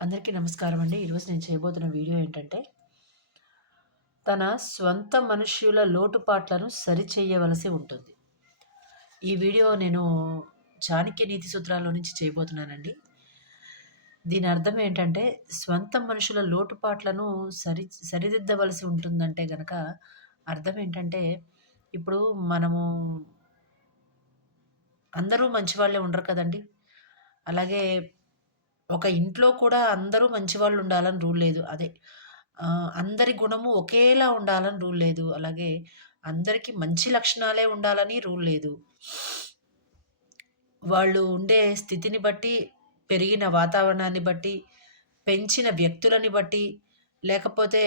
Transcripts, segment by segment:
అందరికీ నమస్కారం అండి. ఈరోజు నేను చేయబోతున్న వీడియో ఏంటంటే, తన స్వంత మనుష్యుల లోటుపాట్లను సరిచేయవలసి ఉంటుంది. ఈ వీడియో నేను 'చాణక్య నీతి సూత్రాల్లో' నుంచి చేయబోతున్నానండి. దీని అర్థం ఏంటంటే, స్వంత మనుషుల లోటుపాట్లను సరిదిద్దవలసి ఉంటుందంటే గనక, అర్థం ఏంటంటే, ఇప్పుడు మనము అందరూ మంచివాళ్ళే ఉండరు కదండీ! అలాగే ఒక ఇంట్లో కూడా అందరూ మంచివాళ్ళు ఉండాలని రూల్ లేదు. అదే అందరి గుణము ఒకేలా ఉండాలని రూల్ లేదు. అలాగే అందరికి మంచి లక్షణాలే ఉండాలని రూల్ లేదు. వాళ్ళు ఉండే స్థితిని బట్టి, పెరిగిన వాతావరణాన్ని బట్టి, పెంచిన వ్యక్తులని బట్టి, లేకపోతే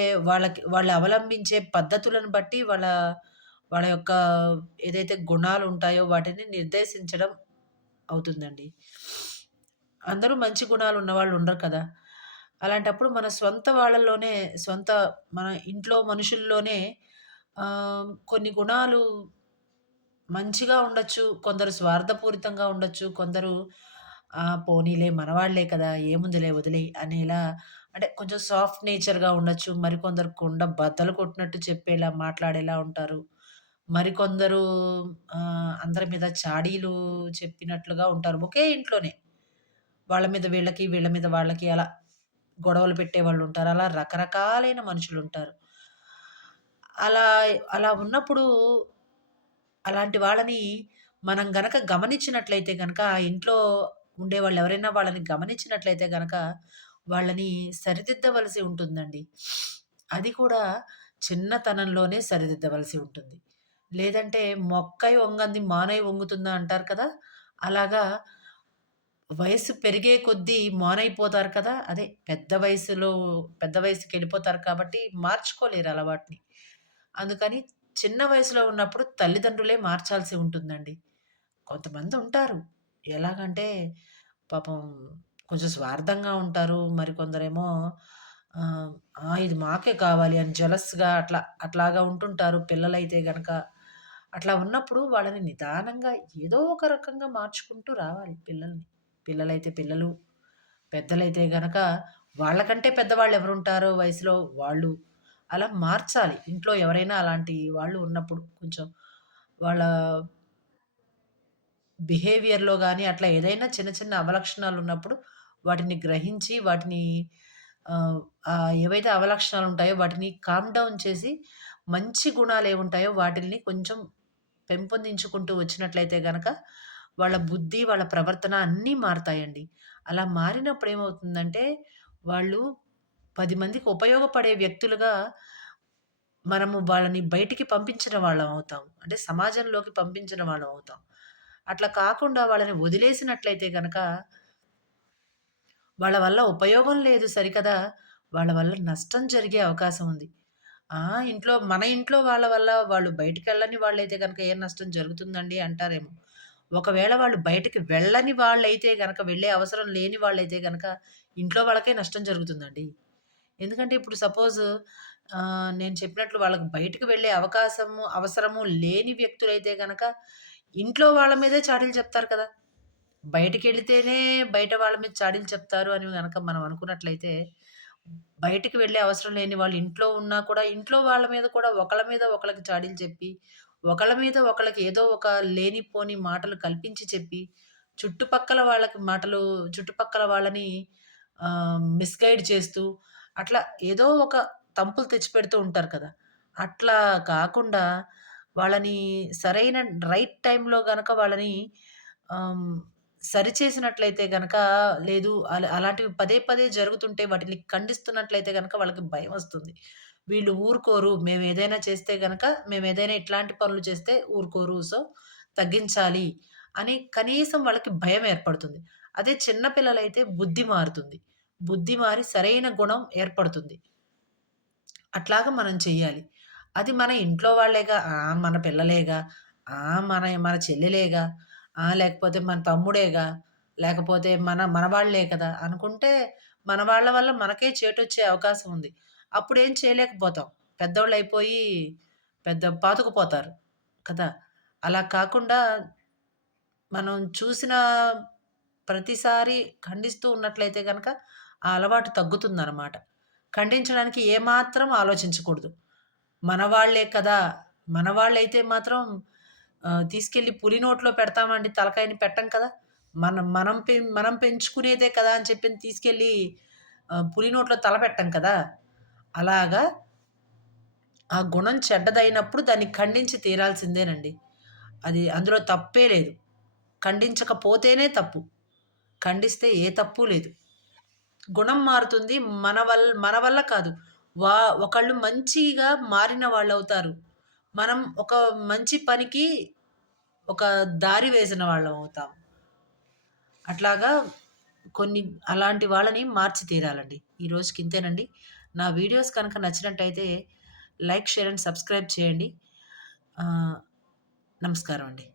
వాళ్ళు అవలంబించే పద్ధతులను బట్టి వాళ్ళ వాళ్ళ యొక్క ఏదైతే గుణాలుంటాయో వాటిని నిర్దేశించడం అవుతుందండి. అందరూ మంచి గుణాలు ఉన్నవాళ్ళు ఉండరు కదా! అలాంటప్పుడు మన స్వంత వాళ్ళలోనే సొంత మన ఇంట్లో మనుషుల్లోనే కొన్ని గుణాలు మంచిగా ఉండొచ్చు. కొందరు స్వార్థపూరితంగా ఉండొచ్చు. కొందరు పోనీలే మనవాళ్ళే కదా! ఏముందిలే వదిలేయి అనేలా అంటే కొంచెం సాఫ్ట్ నేచర్‌గా ఉండొచ్చు. మరికొందరు కుండ బద్దలు కొట్టినట్టు చెప్పేలా మాట్లాడేలా ఉంటారు. మరికొందరు అందరి మీద చాడీలు చెప్పినట్లుగా ఉంటారు. ఒకే ఇంట్లోనే. వాళ్ళ మీద వీళ్ళకి, వీళ్ళ మీద వాళ్ళకి అలా గొడవలు పెట్టేవాళ్ళుంటారు. అలా రకరకాలైన మనుషులుంటారు. అలా అలా ఉన్నప్పుడు అలాంటి వాళ్ళని మనం గనక గమనించినట్లయితే గనక, ఆ ఇంట్లో ఉండేవాళ్ళు ఎవరైనా వాళ్ళని గమనించినట్లయితే గనక, వాళ్ళని సరిదిద్దవలసి ఉంటుందండి. అది కూడా చిన్నతనంలోనే సరిదిద్దవలసి ఉంటుంది. లేదంటే "మొక్కై వంగంది మానై వంగుతుందా" అంటారు కదా! అలాగా వయస్సు పెరిగే కొద్దీ మానైపోతారు కదా! అదే పెద్ద వయసుకెళ్ళిపోతారు కాబట్టి మార్చుకోలేరు అలవాటుని. అందుకని చిన్న వయసులో ఉన్నప్పుడు తల్లిదండ్రులే మార్చాల్సి ఉంటుందండి. కొంతమందుంటారు. ఎలాగంటే పాపం కొంచెం స్వార్థంగా ఉంటారు. మరికొందరేమో ఇది మాకే కావాలి అని జెలస్‌గా అట్లాగా ఉంటుంటారు పిల్లలైతే గనక. అట్లా ఉన్నప్పుడు వాళ్ళని నిదానంగా ఏదో ఒక రకంగా మార్చుకుంటూ రావాలి పిల్లల్ని. పిల్లలైతే పిల్లలు, పెద్దలైతే గనక వాళ్ళకంటే పెద్దవాళ్ళెవరుంటారో వయసులో వాళ్ళు. అలా మార్చాలి. ఇంట్లో ఎవరైనా అలాంటి వాళ్ళు ఉన్నప్పుడు కొంచెం వాళ్ళ బిహేవియర్‌లో గాని అట్లా ఏదైనా చిన్న చిన్న అవలక్షణాలున్నప్పుడు వాటిని గ్రహించి వాటిని ఏవైతే అవలక్షణాలుంటాయో వాటిని కామ్ డౌన్ చేసి మంచి గుణాలేవుంటాయో వాటిల్ని కొంచెం పెంపొందించుకుంటూ వచ్చినట్లయితే గనక వాళ్ళ బుద్ధి, వాళ్ళ ప్రవర్తన అన్నీ మారతాయండి. అలా మారినప్పుడు ఏమవుతుందంటే వాళ్ళు 10 మందికి ఉపయోగపడే వ్యక్తులుగా మనము వాళ్ళని బయటికి పంపించిన వాళ్ళం అవుతాం. అంటే సమాజంలోకి పంపించిన వాళ్ళం అవుతాం. అట్లా కాకుండా వాళ్ళని వదిలేసినట్లయితే గనక, వాళ్ళ వల్ల ఉపయోగం లేదు సరికదా! వాళ్ళ వల్ల నష్టం జరిగే అవకాశం ఉంది. ఆ! మన ఇంట్లో వాళ్ళ వల్ల వాళ్ళు బయటికెళ్ళని వాళ్ళైతే గనక ఏం నష్టం జరుగుతుందండి అంటారేమో. ఒకవేళ వాళ్ళు బయటికి వెళ్ళని వాళ్ళైతే గనక, వెళ్ళే అవసరం లేని వాళ్ళైతే గనక, ఇంట్లో వాళ్ళకే నష్టం జరుగుతుందండి. ఎందుకంటే ఇప్పుడు సపోజ్ నేను చెప్పినట్లు వాళ్ళకి బయటకి వెళ్ళే అవసరము లేని వ్యక్తులైతే గనక, ఇంట్లో వాళ్ళ మీదే చాడీలు చెప్తారు కదా! బయటికెళితేనే బయట వాళ్ళ మీద చాడీలు చెప్తారు అని గనక మనం అనుకున్నట్లయితే, బయటికి వెళ్ళే అవసరం లేని వాళ్ళు ఇంట్లో ఉన్నా కూడా, ఇంట్లో వాళ్ళ మీద కూడా ఒకళ్ళ మీద ఒకళ్ళకి చాడీలు చెప్పి, ఒకళ్ళ మీద ఒకళ్ళకి ఏదో ఒక లేనిపోని మాటలు కల్పించి చెప్పి, చుట్టుపక్కల వాళ్ళని మిస్‌గైడ్ చేస్తూ, అట్లా ఏదో ఒక తంపులు తెచ్చిపెడుతూ ఉంటారు కదా! అట్లా కాకుండా వాళ్ళని సరైన రైట్ టైమ్‌లో గనక వాళ్ళని ఆహ్, సరిచేసినట్లయితే గనక లేదు అలాంటివి పదే పదే జరుగుతుంటే వాటిని ఖండిస్తున్నట్లయితే గనక వాళ్ళకి భయమొస్తుంది. వీళ్ళు ఊరుకోరు. మేమేదైనా ఇట్లాంటి పనులు చేస్తే ఊరుకోరు. సో, తగ్గించాలి అని కనీసం వాళ్ళకి భయం ఏర్పడుతుంది. అదే చిన్న పిల్లలైతే బుద్ధి మారుతుంది. బుద్ధి మారి సరైన గుణం ఏర్పడుతుంది. అట్లాగా మనం చెయ్యాలి. అది మన ఇంట్లో వాళ్ళేగా, మన పిల్లలేగా, మన చెల్లెలేగా, లేకపోతే మన తమ్ముడేగా, లేకపోతే మన వాళ్ళే కదా! అనుకుంటే మన వాళ్ళ వల్ల మనకే చేటొచ్చే అవకాశం ఉంది. అప్పుడేం చేయలేకపోతాం. పెద్దోళ్ళయిపోయి పాతుకుపోతారు కదా! అలా కాకుండా మనం చూసిన ప్రతిసారి ఖండిస్తూ ఉన్నట్లయితే గనక ఆ అలవాటు తగ్గుతుందనమాట. ఖండించడానికి ఏమాత్రం ఆలోచించకూడదు. మనవాళ్ళే కదా! మనవాళ్ళైతే మాత్రం తీసుకెళ్ళి పులి నోట్లో పెడతామండి తలకాయని పెట్టం కదా! మనం పెంచుకునేదే కదా! అని చెప్పి తీసుకెళ్ళి పులి నోట్లో తల పెట్టం కదా! అలాగా ఆ గుణం చెడ్డదైనప్పుడు దాన్ని ఖండించి తీరాల్సిందేనండి. అది అందులో తప్పే లేదు. ఖండించకపోతేనే తప్పు. ఖండిస్తే ఏ తప్పు లేదు. గుణం మారుతుంది. మన వల్ల కాదు. వా ఒకళ్ళు మంచిగా మారిన వాళ్ళవుతారు. మనం ఒక మంచి పనికి ఒక దారి వేసిన వాళ్ళమవుతాం. అట్లాగా కొన్ని అలాంటి వాళ్ళని మార్చి తీరాలండి. ఈ రోజుకి ఇంతేనండి. నా వీడియోస్ కనుక నచ్చినట్టయితే లైక్, షేర్ అండ్ సబ్స్క్రైబ్ చేయండి. ఆహ్, నమస్కారం అండి.